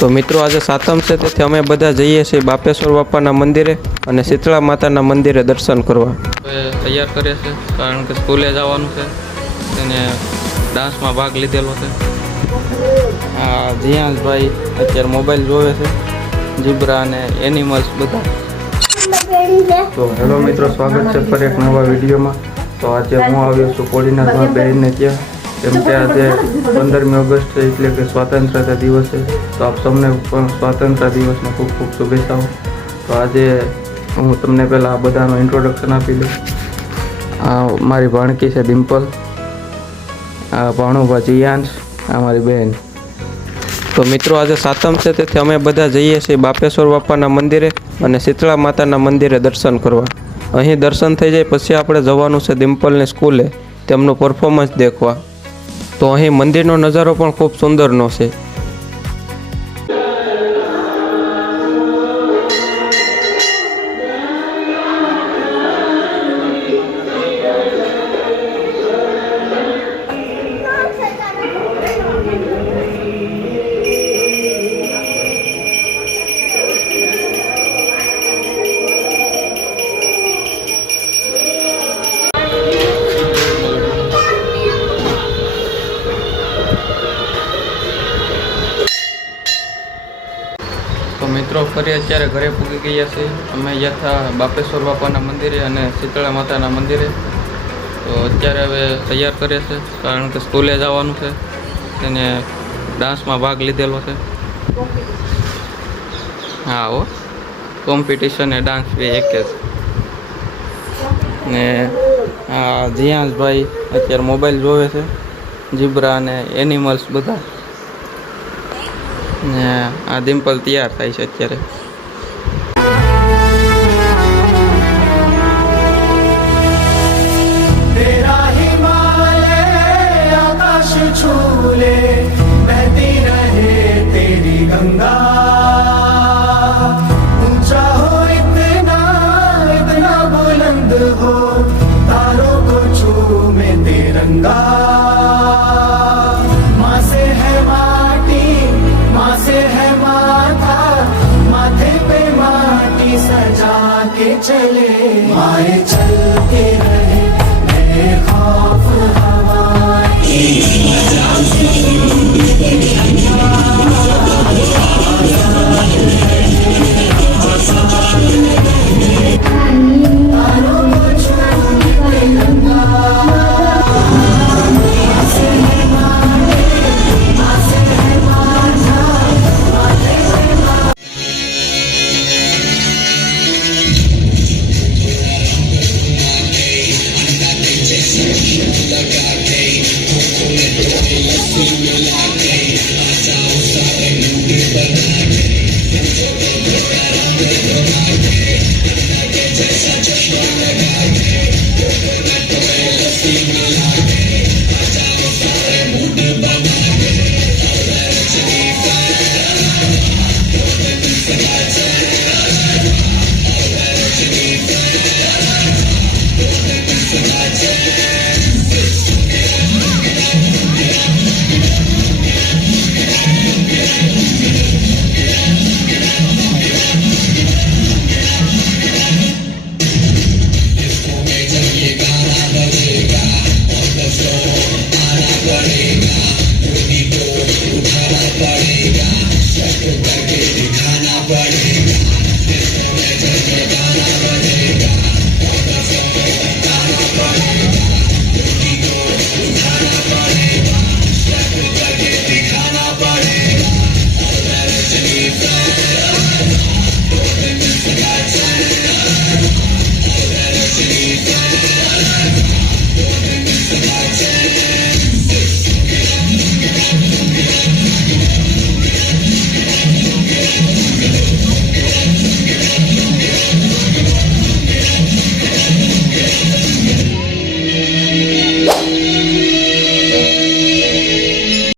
તો મિત્રો આજે સાતમ છે, તેથી અમે બધા જઈએ છીએ બાપેશ્વર બાપાના મંદિરે અને શીતળા માતાના મંદિરે દર્શન કરવા. તૈયાર કરે છે કારણ કે સ્કૂલે જવાનું છે અને ડાન્સમાં ભાગ લીધેલો છે. આ જીયાંશભાઈ અત્યારે મોબાઈલ જોવે છે, જીબ્રા અને એનિમલ્સ બધા. તો હેલો મિત્રો, સ્વાગત છે ફરી એક નવા વિડીયોમાં. તો આજે હું આવ્યો છું કોડીનાથમાં બહેનને ત્યાં, કેમ કે આજે 15મી ઓગસ્ટ છે એટલે કે સ્વાતંત્રતા દિવસ છે. તો આપ સૌને પણ સ્વાતંત્રતા દિવસની ખૂબ ખૂબ શુભેચ્છાઓ. તો આજે હું તમને પહેલાં આ બધાનું ઇન્ટ્રોડક્શન આપી દઉં. આ મારી ભાણકી છે ડિમ્પલ, આ ભાણુભા જીયાંશ, આ મારી બહેન. તો મિત્રો આજે સાતમ છે, તેથી અમે બધા જઈએ છીએ બાપેશ્વર બાપાના મંદિરે અને શીતળા માતાના મંદિરે દર્શન કરવા. અહીં દર્શન થઈ જાય પછી આપણે જવાનું છે ડિમ્પલની સ્કૂલે તેમનું પરફોર્મન્સ દેખવા. તો અહીં મંદિરનો નજારો પણ ખૂબ સુંદરનો છે. તો મિત્રો ફરી અત્યારે ઘરે પૂગી ગયા છીએ. અમે યથા બાપેશ્વર બાપાના મંદિરે અને શીતળા માતાના મંદિરે. તો અત્યારે હવે તૈયાર કરે છે કારણ કે સ્કૂલે જવાનું છે અને ડાન્સમાં ભાગ લીધેલો છે. હા હો, કોમ્પિટિશન એ ડાન્સ બે એક જ. ને આ જીયાંશભાઈ અત્યારે મોબાઈલ જોવે છે, જીબ્રા અને એનિમલ્સ બધા. ને આ ડિમ્પલ તૈયાર થાય છે અત્યારે. तेरा हिमालय आकाश छूले बहती रहे तेरी गंगा ऊंचा हो इतना बुलंद हो तारों को चूमे तिरंगा माँ से है माटी माँ से है माथा माथे पे माटी सजा के चले माए चलते रहे खौफ पड़ेगा, सबको करके दिखाना पड़ेगा.